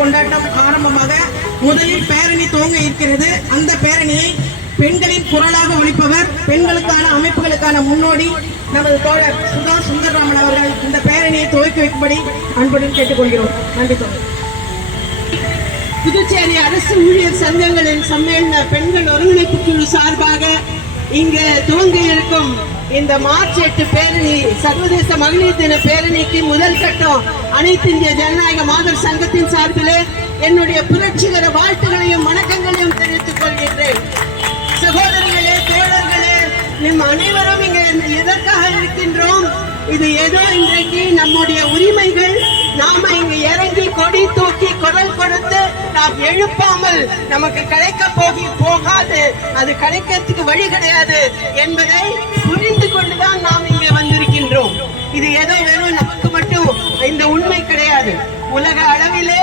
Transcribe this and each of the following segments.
கொண்டாட்டம் ஆரம்பமாக முதலில் பேரணி துவங்க இருக்கிறது. அந்த பேரணியை பெண்களின் குரலாக ஒலிப்பவர், பெண்களுக்கான அமைப்புகளுக்கான முன்னோடி நமது தோழர் சுதா சுந்தரராமன் அவர்கள் இந்த பேரணியை துவக்கி வைக்கும்படி அன்புடன் கேட்டுக்கொள்கிறோம். நன்றி தோழர். புதுச்சேரி அரசு ஊழியர் சங்கங்களின் சம்மேளன பெண்கள் ஒருங்கிணைப்பு குழு சார்பாக இங்கு துவங்க இருக்கும் இந்த மார்ச் 8 பேரணி, சர்வதேச மகளிர் தின பேரணிக்கு முதல் கட்டம் அனைத்து இந்திய ஜனநாயக மாதர் சங்கத்தின் சார்பிலே என்னுடைய புரட்சிகர வாழ்த்துக்களையும் வணக்கங்களையும் தெரிவித்துக் கொள்கின்றேன். சகோதரர்களே, தோழர்களே, நம் அனைவரும் இங்கே எதற்காக இருக்கின்றோம்? இது ஏதோ இன்றைக்கு நம்முடைய உரிமைகள் நாம இங்க இறங்கி கொடி தூக்கி குரல் கொடுத்து நாம் எழுப்பாமல் நமக்கு கிடைக்க போகாது, அது கிடைக்கிறதுக்கு வழி கிடையாது என்பதை புரிந்து கொண்டுதான் நாம் இங்கே வந்திருக்கின்றோம். இது ஏதோ வெறும் நமக்கு மட்டும் இந்த உண்மை கிடையாது. உலக அளவிலே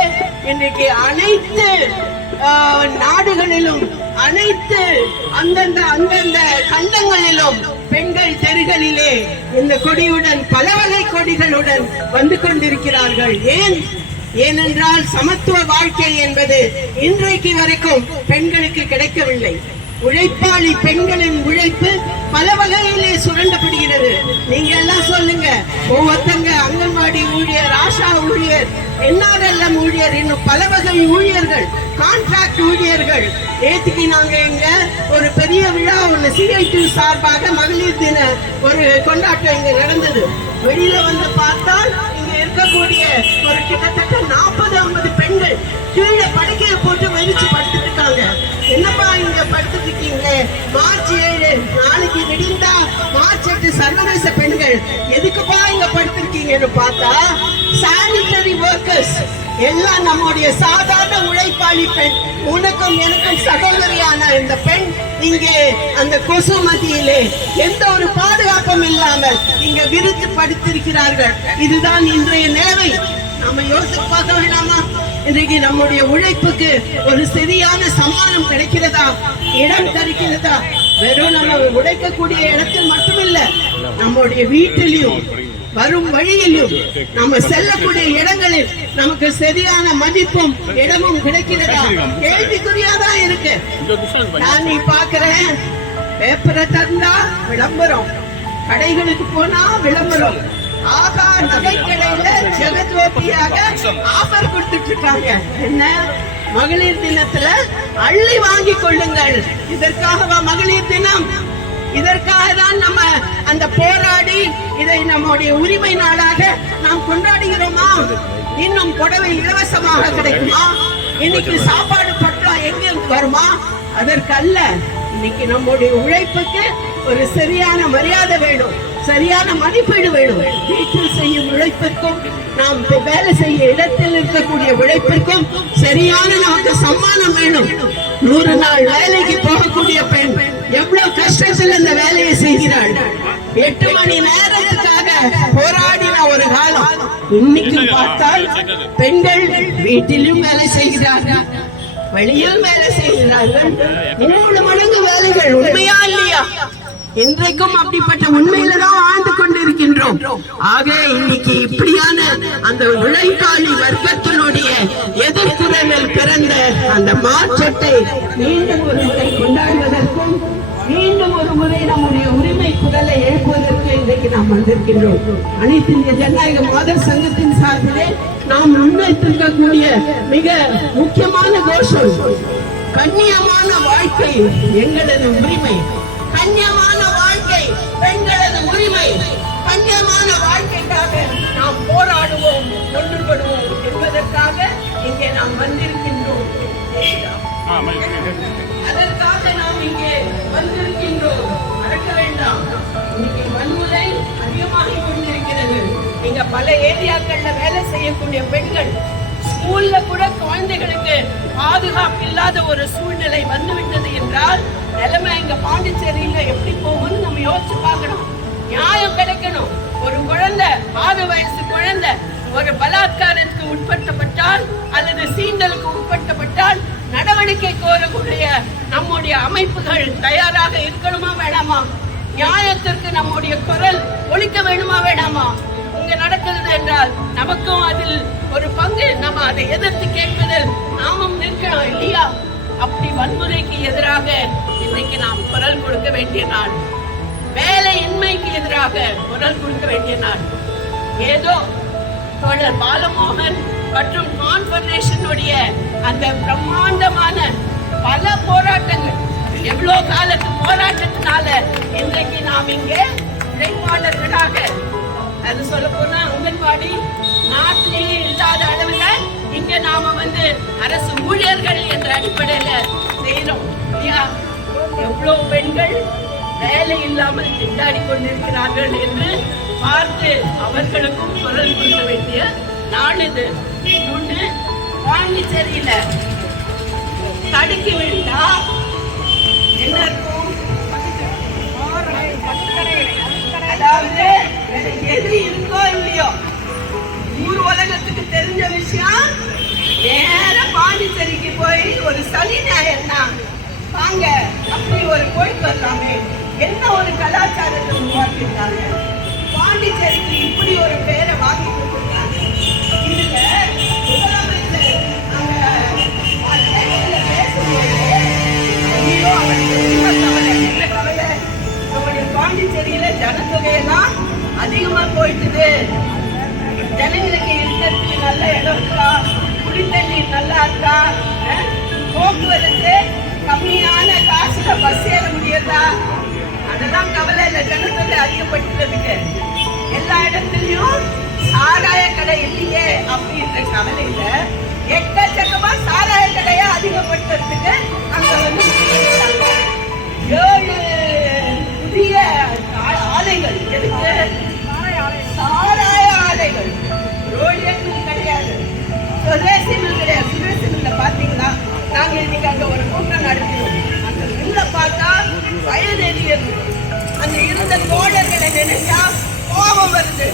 இன்றைக்கு அனைத்து நாடுகளிலும் அனைத்து அந்தந்த கண்டங்களிலும் பெண்கள் தெருகளிலே இந்த கொடியுடன் பல வகை கொடிகளுடன் வந்து கொண்டிருக்கிறார்கள். ஏனென்றால் சமத்துவ வாழ்க்கை என்பது இன்றைக்கு வரைக்கும் பெண்களுக்கு கிடைக்கவில்லை. உழைப்பாளி பெண்களின் உழைப்பு பல வகையிலே சுரண்டப்படுகிறது. நீங்க எல்லாம் சொல்லுங்க, ஒவ்வொருத்தங்க அங்கன்வாடி ஊழியர், ஆஷா ஊழியர், NRLM ஊழியர், இன்னும் பல வகை ஊழியர்கள், கான்ட்ராக்ட் ஊழியர்கள். நேற்றுக்கு நாங்க இங்க ஒரு பெரிய விழா ஒண்ணு CIT சார்பாக மகளிர் தின ஒரு கொண்டாட்டம் இங்க நடந்தது. வெளியில வந்து பார்த்தால் இங்க இருக்கக்கூடிய ஒரு கிட்டத்தட்ட 40-50 பெண்கள் கீழே படுக்கையை போட்டு வெளிச்சு படுத்துட்டு இருக்காங்க. என்னப்பா இங்க படுத்துட்டு இருக்கீங்க? மார்ச் 7 நாளைக்கு விடிந்தா மார்ச் 8 சர்வதேச பெண்கள், எதுக்குப்பா இங்க படுத்திருக்கீங்கன்னு பார்த்தா சானிட்டரி ஒர்க்கர்ஸ் எல்லாம் நம்முடைய சாதாரண உழைப்பாளி பெண், உனக்கும் எனக்கும் சகோதரியான இந்த பெண் இங்கே அந்த கொசு மத்தியிலே எந்த ஒரு பாதுகாப்பும் இல்லாமல் இங்க விரித்து படுத்திருக்கிறார்கள். இதுதான் இன்றைய நிலைமை. நம்ம யோசித்து பார்க்க வேண்டாமா? இன்றைக்கு நம்முடைய உழைப்புக்கு ஒரு சரியான சம்மானம் கிடைக்கிறதா, இடம் கிடைக்கிறதா? வெறும் நம்ம உழைக்கக்கூடிய இடத்தில் மட்டுமில்ல, நம்முடைய வீட்டிலும் வரும் வழியிலும் நம்ம செல்லக்கூடிய இடங்களில் நமக்கு சரியான மதிப்பும் இடமும் கிடைக்கிறதா? கேள்விக்குறியாதான் இருக்கு. நான் நீ பாக்குறேன், பேப்பரை தந்தா விளம்பரம், கடைகளுக்கு போனா விளம்பரம், ஆகா நகை கடையில ஜெகஜோதியாக ஆஃபர் கொடுத்துட்டு இருக்காங்க. என்ன? மகளிர் தினத்துல அள்ளி வாங்கி கொள்ளுங்கள். இதற்காகவா மகளிர் தினம்? இதற்காக தான் நம்ம அந்த போராடி இதை நம்முடைய உரிமை நாளாக நாம் கொண்டாடுகிறோமா? இன்னும் புடவை இலவசமாக கிடைக்குமா? இன்னைக்கு சாப்பாடு பற்றாக்குறை எங்கிருந்து வருமா? அதற்கு அல்ல. இன்னைக்கு நம்முடைய உழைப்புக்கு ஒரு சரியான மரியாதை வேணும், சரியான மதிப்பீடு வேணும். வீட்டில் செய்யும் உழைப்பிற்கும் நாம் வேலை செய்ய இடத்தில் இருக்கக்கூடிய உழைப்பிற்கும் சரியான நமக்கு சம்மானம் வேணும். 100 நாள் வேலைக்கு போகக்கூடிய பெண் எவ்வளவு கஷ்டத்தில் இந்த வேலையை செய்கிறாள். 8 மணி நேரத்துக்காக போராடின ஒரு காலம். இன்னைக்கு பார்த்தால் பெண்கள் வீட்டிலும் வேலை செய்கிறார்கள், வெளியில் வேலை செய்கிறார்கள். 3 மடங்கு வேலைகள். உண்மையா இல்லையா? இன்றைக்கும் அப்படிப்பட்ட உண்மையில தான் வாழ்ந்து கொண்டிருக்கின்றோம். ஆக இன்னைக்கு இப்படியான அந்த உழைப்பாளி வர்க்கத்தினுடைய எதிர்குரலில் பிறந்த அந்த மாற்றத்தை மீண்டும் ஒரு முறை கொண்டாடுவதற்கும் மீண்டும் ஒரு முறை நம்முடைய உரிமை குரலை எழுப்புவதற்கு இன்றைக்கு நாம் வந்திருக்கின்றோம். அனைத்து இந்திய ஜனநாயக மாதர் சங்கத்தின் சார்பிலே நாம் முன்வைத்திருக்கக்கூடிய மிக முக்கியமான கோஷம், கண்ணியமான வாழ்க்கை எங்களது உரிமை, கண்ணியமான வாழ்க்கை பெண்களது உரிமை, கண்ணியமான வாழ்க்கைக்காக நாம் போராடுவோம், ஒன்றுபடுவோம் என்பதற்காக இங்கே நாம் வந்திருக்கின்றோம். அதற்காக நாம் இங்கே வந்திருக்கின்றோம். மறக்க வேண்டாம், இன்னைக்கு வன்முறை அதிகமாகிக் கொண்டிருக்கிறது. இங்க பல ஏரியாக்கள்ல வேலை செய்யக்கூடிய பெண்கள், ஸ்கூல்ல கூட குழந்தைகளுக்கு பாதுகாப்பு இல்லாத ஒரு சூழ்நிலை வந்துவிட்டது என்றால் நிலைமை இங்க பாண்டிச்சேரியில எப்படி போகும்னு நம்ம யோசிச்சு பார்க்கணும். நியாயம் கிடைக்கணும். ஒரு குழந்தை, 6 வயசு குழந்தை ஒரு பலாத்காரத்துக்கு உட்படுத்தப்பட்டால் அல்லது சீண்டலுக்கு உட்படுத்தப்பட்டால் நடவடிக்கை கோரக்கூடிய நம்முடைய அமைப்புகள் தயாராக இருக்கணுமா வேண்டாமா? நியாயத்திற்கு நம்முடைய குரல் ஒலிக்க வேணுமா வேண்டாமா? இங்க நடக்கிறது என்றால் நமக்கும் அதில் ஒரு பங்கு நாம அதை எதிர்த்து கேட்பதில் நாமும் நிற்கணும் இல்லையா? அப்படி வன்முறைக்கு எதிராக இன்றைக்கு நாம் குரல் கொடுக்க வேண்டிய நாள். வேலையின்மைக்கு எதிராக குரல் கொடுக்க வேண்டிய நாள். ஏதோ தோழர் பாலமோகன் மற்றும் கான்ஃபெடரேஷனுடைய அந்த பிரம்மாண்டமான பல போராட்டங்கள், எவ்வளவு காலத்து போராட்டத்தினால இன்றைக்கு நாம் இங்கே உழைப்பாளர்களாக, அது சொல்ல போனா அங்கன்வாடி நாட்டிலேயே இல்லாத அளவுல இங்க நாம அரசு ஊழியர்கள் என்ற அடிப்படையில செய்யறோம் இல்லையா? எவ்வளவு பெண்கள் வேலை இல்லாமல் திண்டாடி கொண்டிருக்கிறார்கள் என்று பார்த்து அவர்களுக்கும் குரல் கொடுக்க வேண்டிய நாள் இது. இன்னொன்னு, பாண்டிச்சேரியில தடுக்கி விழுந்தா என்ன இருக்கும்? அதாவது எது இருக்கோ இல்லையோ, ஊர் உலகத்துக்கு தெரிஞ்ச விஷயம், நேர பாண்டிச்சேரிக்கு போய் ஒரு சனி ஞாயிறுனா வாங்க அப்படி ஒரு போயிட்டு வரலாமே, என்ன ஒரு கலாச்சாரத்தை உருவாக்கியிருக்காங்க. பாண்டிச்சேரிக்கு இப்படி ஒரு பேரை வாங்கி கொடுத்துருக்காங்க. இதுல முதலமைச்சர் அங்க பேசும்போது ஐயோ அவனுக்கு என்ன கவலை, நம்முடைய பாண்டிச்சேரியில ஜனத்தொகையெல்லாம் அதிகமா போயிட்டுது, ஜனங்களுக்கு இருக்கிறதுக்கு நல்ல இடம் இருக்கா, குடித்தண்ணீர் நல்லா இருக்கா, போக்குவரத்து கம்மியான காசுல பஸ் ஏற முடியாதா, அதெல்லாம் கவலை இல்லை. ஜனத்தொகை அதிகப்பட்டுறதுக்கு எல்லா இடத்துலயும் சாராய கடை இல்லையே அப்படின்ற கவலையில எக்கச்சக்கமா சாராய கடையை அதிகப்படுத்துறதுக்கு அங்க 7 புதிய ஆலைகள். எதுக்கு? சாராய ஆலைகள். ரோடியங்கள் கிடையாது, சுதேசி மில் கிடையாது. சுதேசி மில்ல பாத்தீங்களா, நாங்க இன்னைக்கு அங்க ஒரு கூட்டம் நடத்தினோம். அந்த மில்ல பார்த்தா வயதேறியது. அந்த இருந்த தோழர்களை நினைச்சா கோபம் வருது.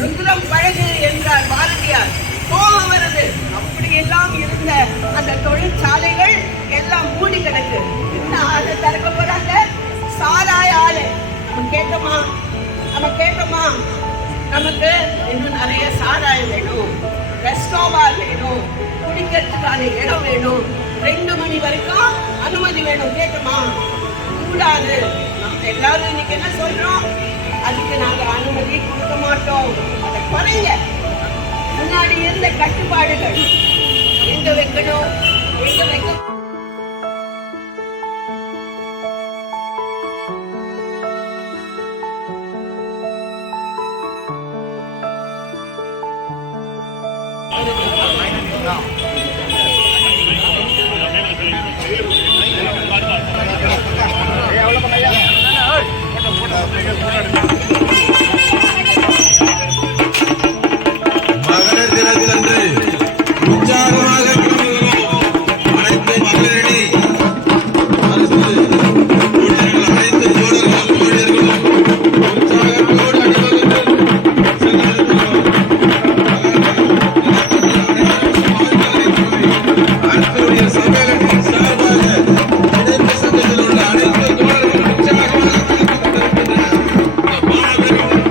ருத்ரம் பழகு என்றார் பாரதியார், கோபம் வருது. அப்படி எல்லாம் இருந்த அந்த தொழிற்சாலைகள் எல்லாம் மூடி கிடக்கு. என்ன ஆலை திறக்க போறாங்க? சாராய ஆலை. நம்ம கேட்டோமா நமக்கு இன்னும் நிறைய சாராயம் வேணும், ரெஸ்டாபார் வேணும், குடிக்கிறதுக்கான இடம் வேணும், 2 மணி வரைக்கும் அனுமதி வேணும். கேட்டோமா? கூடாது. நம்ம எல்லாரும் இன்னைக்கு என்ன சொல்றோம்? அதுக்கு நாங்க அனுமதி கொடுக்க மாட்டோம், அதை குறைங்க. முன்னாடி இருந்த கட்டுப்பாடுகள் எங்க வைக்கணும், எங்க வைக்க மகளிர் தினத்தன்று உற்சாகமாக அனைத்து மகளிரணி அரசு ஊழியர்கள், அனைத்து தோழர்கள் ஊழியர்களும் உற்சாகத்தோடு அரசுடைய சபைகளின் சார்பாக இணைந்த சங்கத்தில் உள்ள அனைத்து தோழர்களும் உற்சாகமாக கொண்டிருக்கின்றனர். இந்த மாணவர்கள்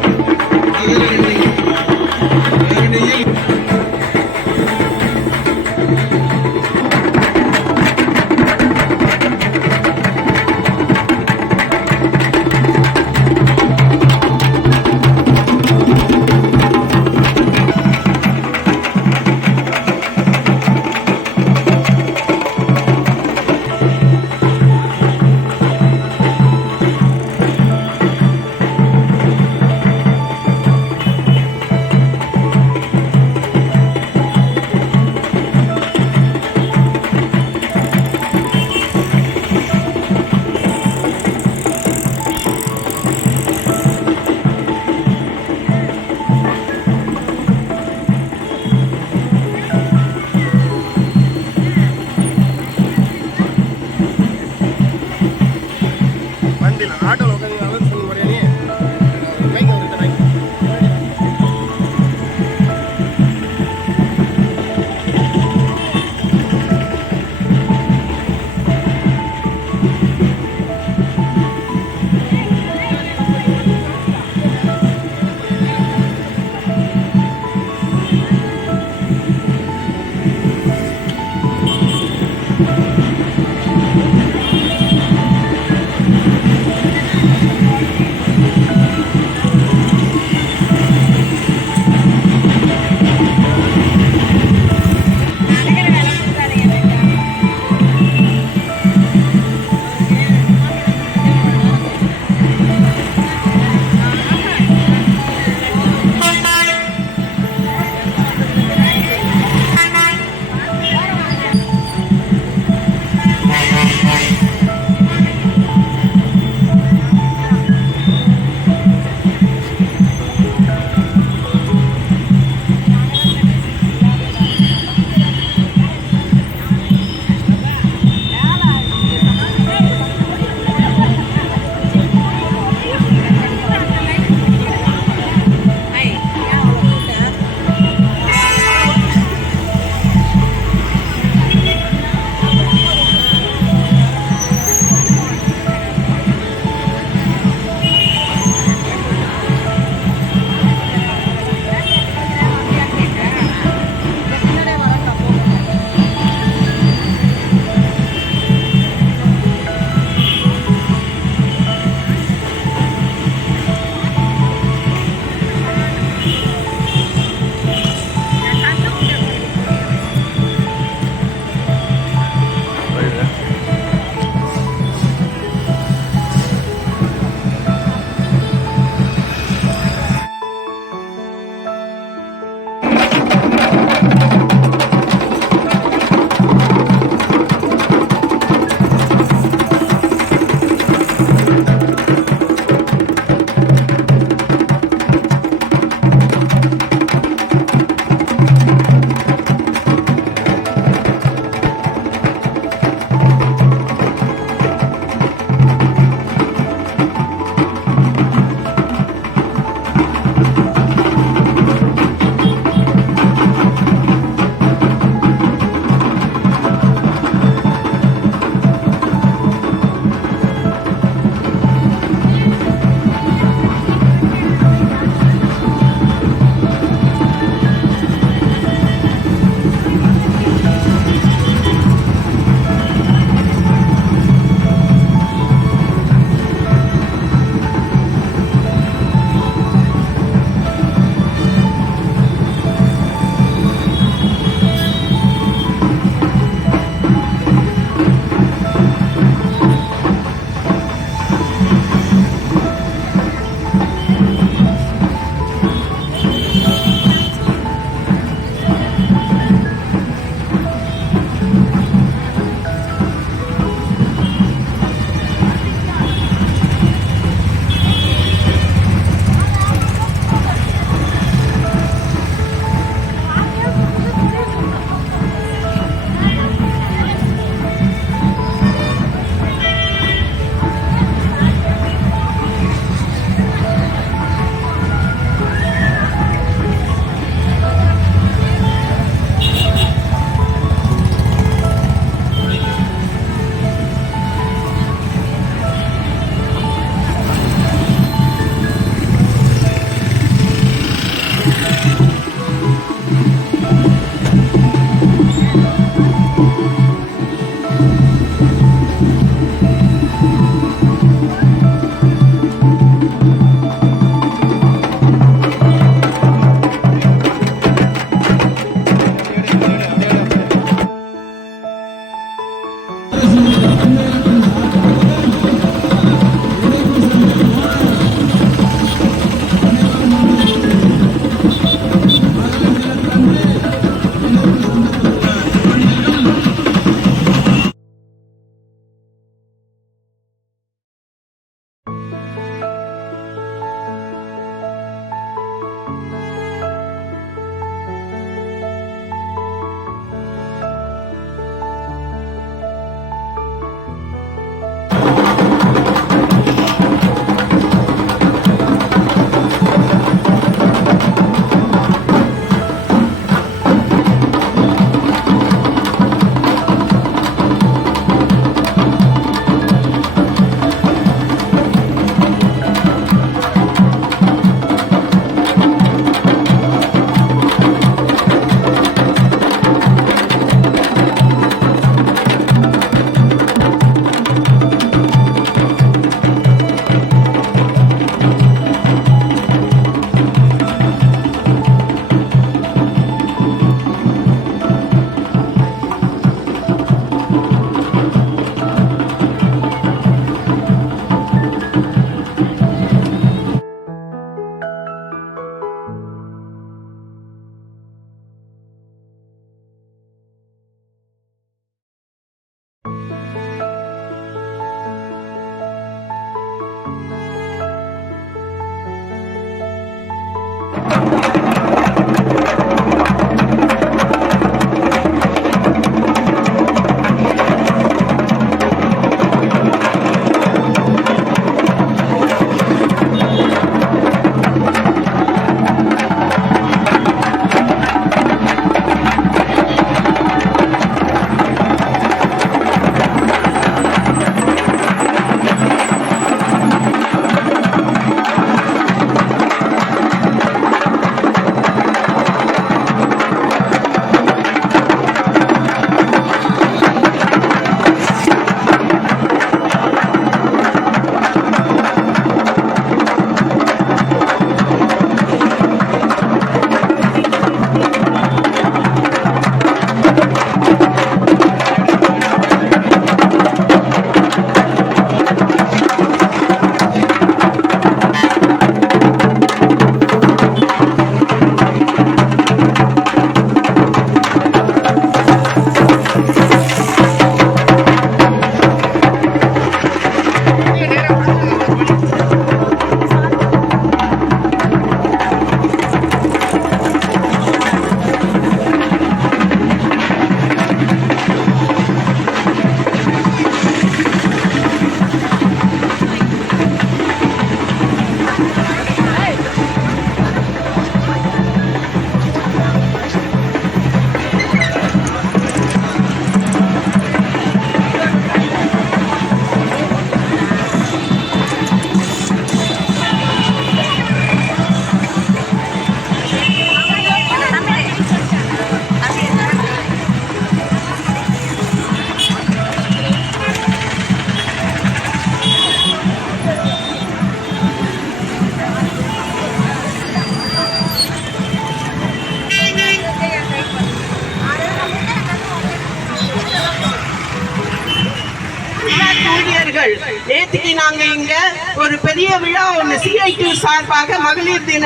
நேத்திக்கு நாங்க இங்க ஒரு பெரிய விழா ஒண்ணு CIT சார்பாக மகளிர் தின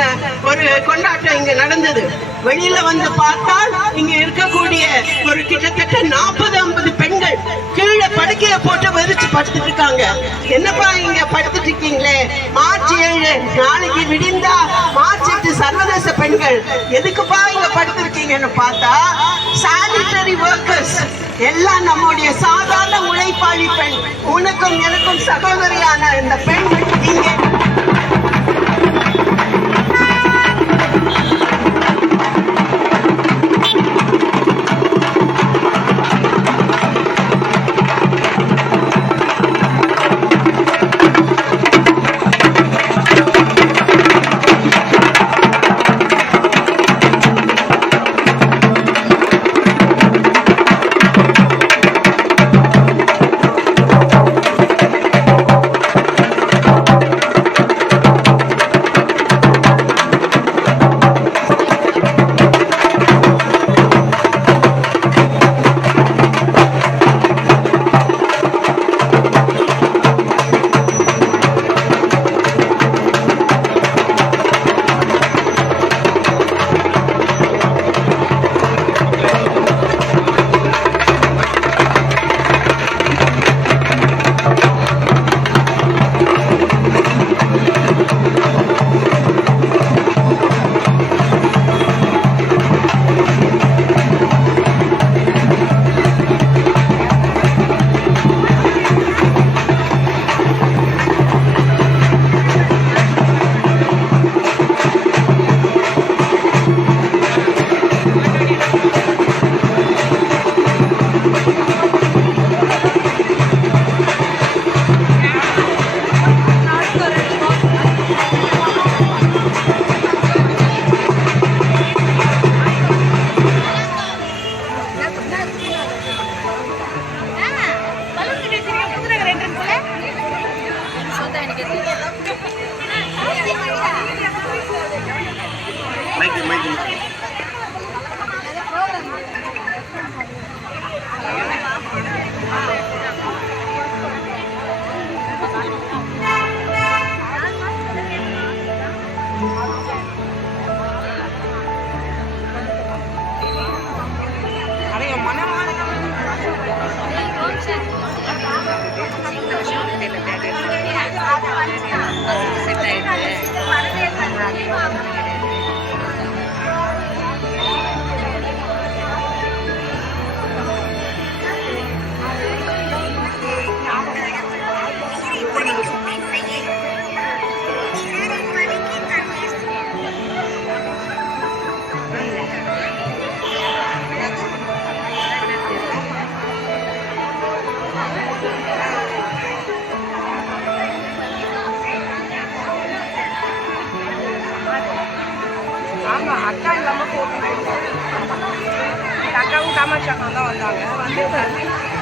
ஒரு கொண்டாட்டம் இங்க நடந்தது. வெளியில வந்து பார்த்தால் இங்க இருக்கக்கூடிய ஒரு கிட்டத்தட்ட 40-50 பெண்கள் கீழே படுக்கைய போட்டு வெறிச்சு படுத்துட்டு இருக்காங்க. என்னப்பா இங்க படுத்துட்டு இருக்கீங்களே, மார்ச் 7 நாளைக்கு விடிந்தா மார்ச் 8 சர்வதேச பெண்கள், எதுக்குப்பா இங்க படுத்திருக்கீங்கன்னு பார்த்தா சானிட்டரி ஒர்க்கர்ஸ் எல்லாம் நம்முடைய சாதாரண உழைப்பாளி பெண், உனக்கும் எனக்கும் சகோதரியான இந்த பெண் இங்கே அக்கா இல்லாம போட்டு அக்காவும் காமாட்சி அக்கா தான் வந்தாங்க வந்து